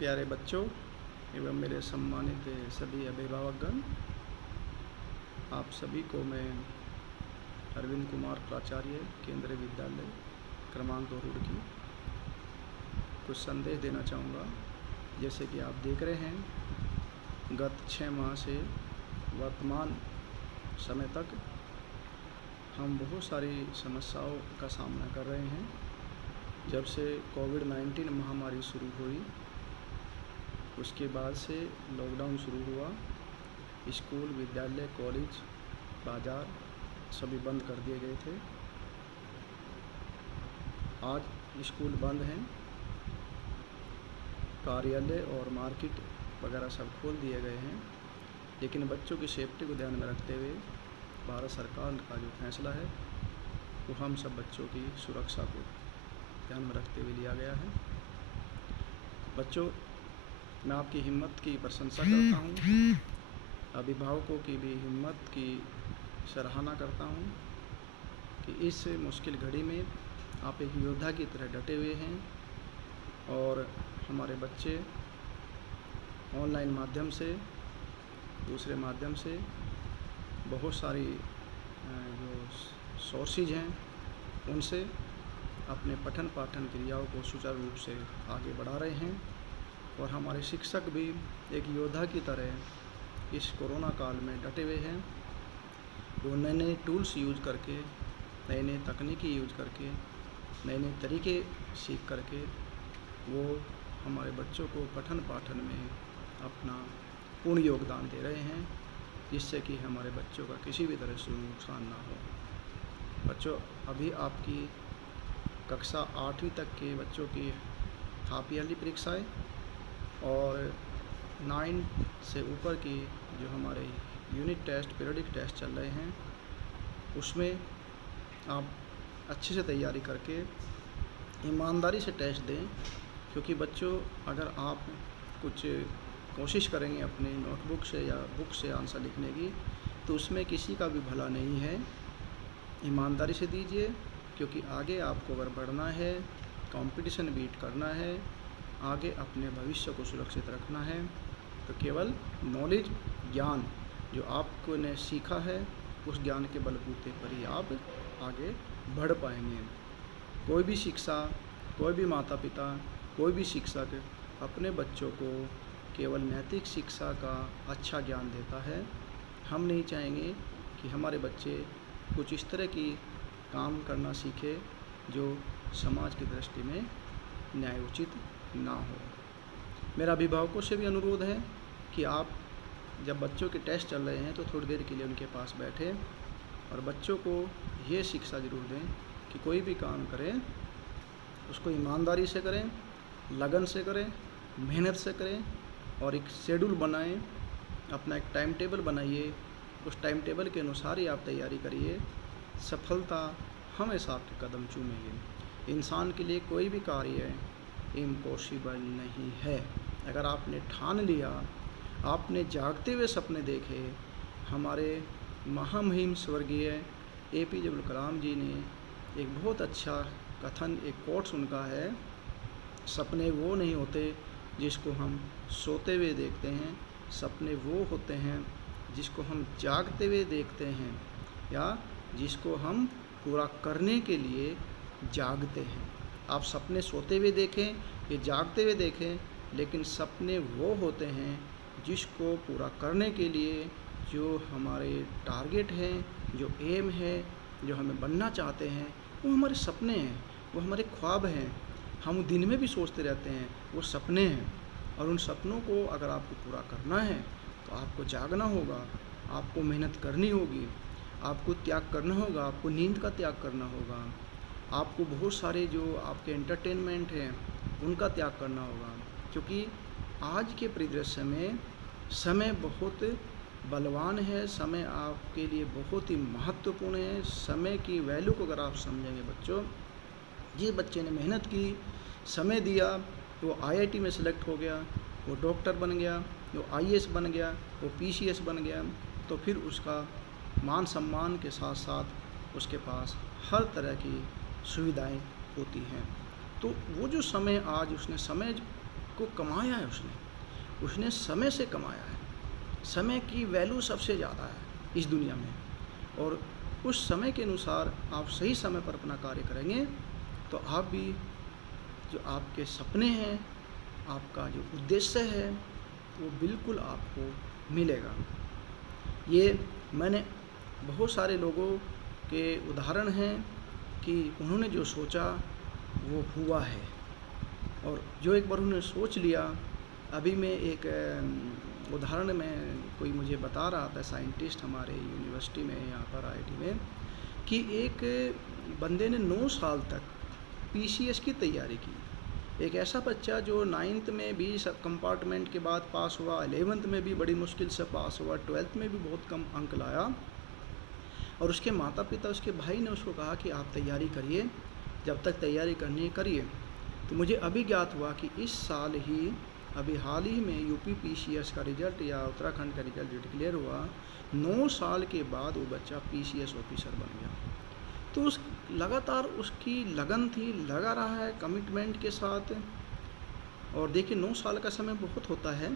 प्यारे बच्चों एवं मेरे सम्मानित सभी अभिभावकगण, आप सभी को मैं अरविंद कुमार प्राचार्य केंद्रीय विद्यालय क्रमांक 2 रुड़की कुछ संदेश देना चाहूँगा। जैसे कि आप देख रहे हैं, गत 6 माह से वर्तमान समय तक हम बहुत सारी समस्याओं का सामना कर रहे हैं। जब से कोविड-19 महामारी शुरू हुई, उसके बाद से लॉकडाउन शुरू हुआ, स्कूल, विद्यालय, कॉलेज, बाज़ार सभी बंद कर दिए गए थे। आज स्कूल बंद हैं, कार्यालय और मार्केट वगैरह सब खोल दिए गए हैं, लेकिन बच्चों की सेफ्टी को ध्यान में रखते हुए भारत सरकार का जो फैसला है वो हम सब बच्चों की सुरक्षा को ध्यान में रखते हुए लिया गया है। बच्चों, मैं आपकी हिम्मत की प्रशंसा करता हूँ, अभिभावकों की भी हिम्मत की सराहना करता हूँ कि इस मुश्किल घड़ी में आप एक योद्धा की तरह डटे हुए हैं और हमारे बच्चे ऑनलाइन माध्यम से, दूसरे माध्यम से बहुत सारी जो सोर्सेज हैं उनसे अपने पठन पाठन क्रियाओं को सुचारू रूप से आगे बढ़ा रहे हैं। और हमारे शिक्षक भी एक योद्धा की तरह इस कोरोना काल में डटे हुए हैं। वो नए नए टूल्स यूज करके, नए नए तकनीकी यूज करके, नए नए तरीके सीख करके वो हमारे बच्चों को पठन पाठन में अपना पूर्ण योगदान दे रहे हैं, जिससे कि हमारे बच्चों का किसी भी तरह से नुकसान ना हो। बच्चों, अभी आपकी कक्षा 8वीं तक के बच्चों की हाफ ईयरली परीक्षाएँ और 9 से ऊपर की जो हमारे यूनिट टेस्ट, पीरियडिक टेस्ट चल रहे हैं, उसमें आप अच्छे से तैयारी करके ईमानदारी से टेस्ट दें। क्योंकि बच्चों, अगर आप कुछ कोशिश करेंगे अपने नोटबुक से या बुक से आंसर लिखने की, तो उसमें किसी का भी भला नहीं है। ईमानदारी से दीजिए, क्योंकि आगे आपको अगर बढ़ना है, कंपटीशन बीट करना है, आगे अपने भविष्य को सुरक्षित रखना है, तो केवल नॉलेज, ज्ञान जो आपको ने सीखा है, उस ज्ञान के बलबूते पर ही आप आगे बढ़ पाएंगे। कोई भी शिक्षा, कोई भी माता पिता, कोई भी शिक्षक अपने बच्चों को केवल नैतिक शिक्षा का अच्छा ज्ञान देता है। हम नहीं चाहेंगे कि हमारे बच्चे कुछ इस तरह की काम करना सीखे जो समाज की दृष्टि में न्यायोचित ना हो। मेरा अभिभावकों से भी अनुरोध है कि आप जब बच्चों के टेस्ट चल रहे हैं तो थोड़ी देर के लिए उनके पास बैठें और बच्चों को ये शिक्षा ज़रूर दें कि कोई भी काम करें उसको ईमानदारी से करें, लगन से करें, मेहनत से करें और एक शेड्यूल बनाएं, अपना एक टाइम टेबल बनाइए। उस टाइम टेबल के अनुसार ही आप तैयारी करिए। सफलता हमेशा आपके कदम चूमेगी। इंसान के लिए कोई भी कार्य इम्पॉसिबल नहीं है। अगर आपने ठान लिया, आपने जागते हुए सपने देखे। हमारे महामहिम स्वर्गीय APJ अब्दुल कलाम जी ने एक बहुत अच्छा कथन, एक कोट्स उनका है, सपने वो नहीं होते जिसको हम सोते हुए देखते हैं, सपने वो होते हैं जिसको हम जागते हुए देखते हैं या जिसको हम पूरा करने के लिए जागते हैं। आप सपने सोते हुए देखें या जागते हुए देखें, लेकिन सपने वो होते हैं जिसको पूरा करने के लिए जो हमारे टारगेट हैं, जो एम है, जो हमें बनना चाहते हैं, वो हमारे सपने हैं, वो हमारे ख्वाब हैं। हम दिन में भी सोचते रहते हैं, वो सपने हैं। और उन सपनों को अगर आपको पूरा करना है तो आपको जागना होगा, आपको मेहनत करनी होगी, आपको त्याग करना होगा, आपको नींद का त्याग करना होगा, आपको बहुत सारे जो आपके एंटरटेनमेंट हैं उनका त्याग करना होगा। क्योंकि आज के परिदृश्य में समय बहुत बलवान है, समय आपके लिए बहुत ही महत्वपूर्ण है। समय की वैल्यू को अगर आप समझेंगे बच्चों, जिस बच्चे ने मेहनत की, समय दिया, वो IIT में सेलेक्ट हो गया, वो डॉक्टर बन गया, वो IAS बन गया, वो PCS बन गया, तो फिर उसका मान सम्मान के साथ साथ उसके पास हर तरह की सुविधाएं होती हैं। तो वो जो समय आज उसने समय को कमाया है उसने समय से कमाया है। समय की वैल्यू सबसे ज़्यादा है इस दुनिया में, और उस समय के अनुसार आप सही समय पर अपना कार्य करेंगे तो आप भी जो आपके सपने हैं, आपका जो उद्देश्य है, वो बिल्कुल आपको मिलेगा। ये मैंने बहुत सारे लोगों के उदाहरण हैं कि उन्होंने जो सोचा वो हुआ है, और जो एक बार उन्होंने सोच लिया। अभी मैं एक उदाहरण में कोई मुझे बता रहा था, साइंटिस्ट हमारे यूनिवर्सिटी में यहाँ पर IIT में, कि एक बंदे ने 9 साल तक PCS की तैयारी की। एक ऐसा बच्चा जो 9th में भी सब कंपार्टमेंट के बाद पास हुआ, 11th में भी बड़ी मुश्किल से पास हुआ, 12th में भी बहुत कम अंक लाया, और उसके माता पिता, उसके भाई ने उसको कहा कि आप तैयारी करिए, जब तक तैयारी करनी है करिए। तो मुझे अभी ज्ञात हुआ कि इस साल ही, अभी हाल ही में UP PCS का रिज़ल्ट या उत्तराखंड का रिज़ल्ट डिक्लेयर हुआ, 9 साल के बाद वो बच्चा PCS ऑफिसर बन गया। तो उस लगातार उसकी लगन थी, लगा रहा है कमिटमेंट के साथ। और देखिए 9 साल का समय बहुत होता है,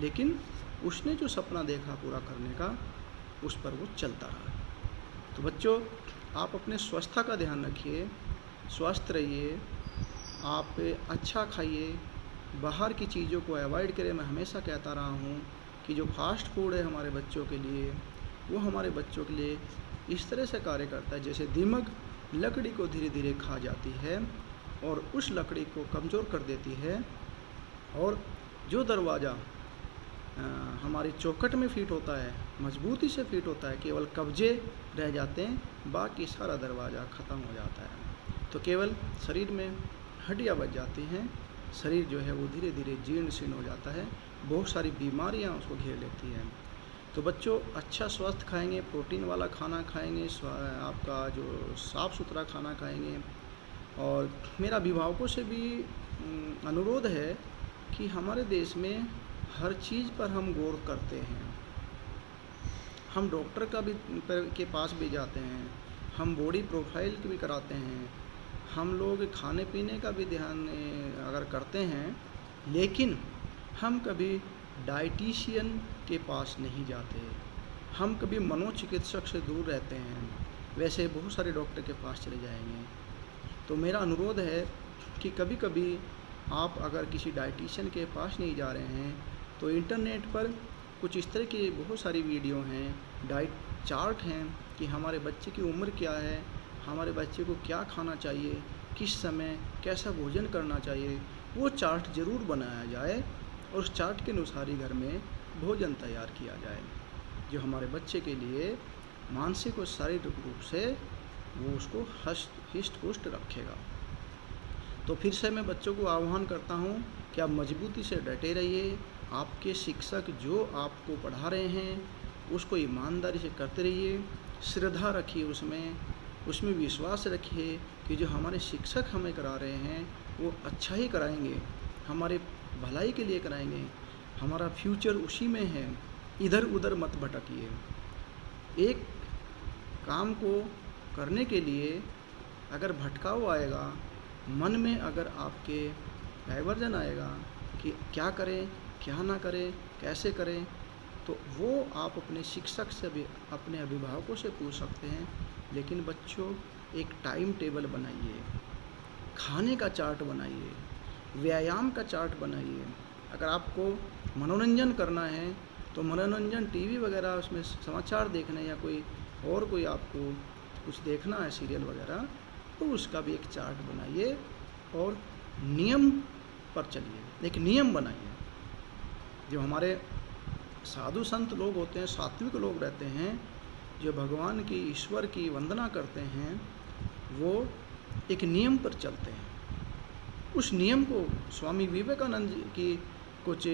लेकिन उसने जो सपना देखा पूरा करने का, उस पर वो चलता रहा। तो बच्चों, आप अपने स्वास्थ्य का ध्यान रखिए, स्वस्थ रहिए, आप अच्छा खाइए, बाहर की चीज़ों को अवॉइड करें। मैं हमेशा कहता रहा हूँ कि जो फास्ट फूड है हमारे बच्चों के लिए, वो हमारे बच्चों के लिए इस तरह से कार्य करता है जैसे दीमक लकड़ी को धीरे धीरे खा जाती है और उस लकड़ी को कमज़ोर कर देती है, और जो दरवाज़ा हमारी चौखट में फिट होता है, मजबूती से फिट होता है, केवल कब्जे रह जाते हैं, बाकी सारा दरवाज़ा ख़त्म हो जाता है। तो केवल शरीर में हड्डियाँ बच जाती हैं, शरीर जो है वो धीरे धीरे जीर्ण शीर्ण हो जाता है, बहुत सारी बीमारियां उसको घेर लेती हैं। तो बच्चों, अच्छा स्वस्थ खाएंगे, प्रोटीन वाला खाना खाएंगे, आपका जो साफ़ सुथरा खाना खाएंगे। और मेरा अभिभावकों से भी अनुरोध है कि हमारे देश में हर चीज़ पर हम गौर करते हैं। हम डॉक्टर का भी के पास भी जाते हैं, हम बॉडी प्रोफाइल भी कराते हैं, हम लोग खाने पीने का भी ध्यान अगर करते हैं, लेकिन हम कभी डाइटिशियन के पास नहीं जाते, हम कभी मनोचिकित्सक से दूर रहते हैं। वैसे बहुत सारे डॉक्टर के पास चले जाएंगे। तो मेरा अनुरोध है कि कभी कभी आप अगर किसी डाइटिशियन के पास नहीं जा रहे हैं तो इंटरनेट पर कुछ इस तरह की बहुत सारी वीडियो हैं, डाइट चार्ट हैं कि हमारे बच्चे की उम्र क्या है, हमारे बच्चे को क्या खाना चाहिए, किस समय कैसा भोजन करना चाहिए, वो चार्ट ज़रूर बनाया जाए और उस चार्ट के अनुसार ही घर में भोजन तैयार किया जाए, जो हमारे बच्चे के लिए मानसिक और शारीरिक रूप से वो उसको हिष्ट पुष्ट रखेगा। तो फिर से मैं बच्चों को आह्वान करता हूँ कि आप मजबूती से डटे रहिए, आपके शिक्षक जो आपको पढ़ा रहे हैं उसको ईमानदारी से करते रहिए, श्रद्धा रखिए, उसमें विश्वास रखिए कि जो हमारे शिक्षक हमें करा रहे हैं वो अच्छा ही कराएंगे, हमारे भलाई के लिए कराएंगे, हमारा फ्यूचर उसी में है। इधर उधर मत भटकिए। एक काम को करने के लिए अगर भटकाव आएगा, मन में अगर आपके डाइवर्जन आएगा कि क्या करें क्या ना करें, कैसे करें, तो वो आप अपने शिक्षक से भी, अपने अभिभावकों से पूछ सकते हैं। लेकिन बच्चों, एक टाइम टेबल बनाइए, खाने का चार्ट बनाइए, व्यायाम का चार्ट बनाइए। अगर आपको मनोरंजन करना है तो मनोरंजन टीवी वगैरह, उसमें समाचार देखना या कोई आपको कुछ देखना है, सीरियल वगैरह, तो उसका भी एक चार्ट बनाइए और नियम पर चलिए। एक नियम बनाइए। जो हमारे साधु संत लोग होते हैं, सात्विक लोग रहते हैं, जो भगवान की, ईश्वर की वंदना करते हैं, वो एक नियम पर चलते हैं। उस नियम को स्वामी विवेकानंद जी की कुछ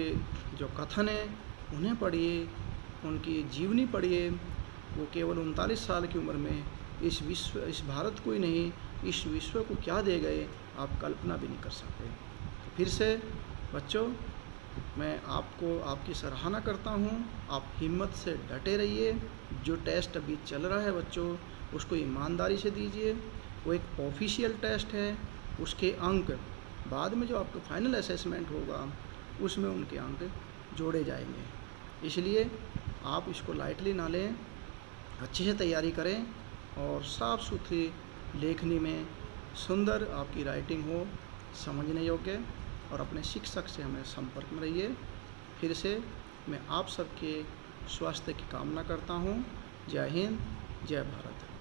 जो कथन है उन्हें पढ़िए, उनकी जीवनी पढ़िए। वो केवल 39 साल की उम्र में इस भारत को ही नहीं, इस विश्व को क्या दे गए, आप कल्पना भी नहीं कर सकते। तो फिर से बच्चों, मैं आपको आपकी सराहना करता हूँ। आप हिम्मत से डटे रहिए। जो टेस्ट अभी चल रहा है बच्चों, उसको ईमानदारी से दीजिए। वो एक ऑफिशियल टेस्ट है, उसके अंक बाद में जो आपका फाइनल असेसमेंट होगा उसमें उनके अंक जोड़े जाएंगे। इसलिए आप इसको लाइटली ना लें, अच्छे से तैयारी करें और साफ़ सुथरी लेखनी में सुंदर आपकी राइटिंग हो, समझने योग्य। और अपने शिक्षक से हमें संपर्क में रहिए। फिर से मैं आप सबके स्वास्थ्य की कामना करता हूँ। जय हिंद, जय भारत।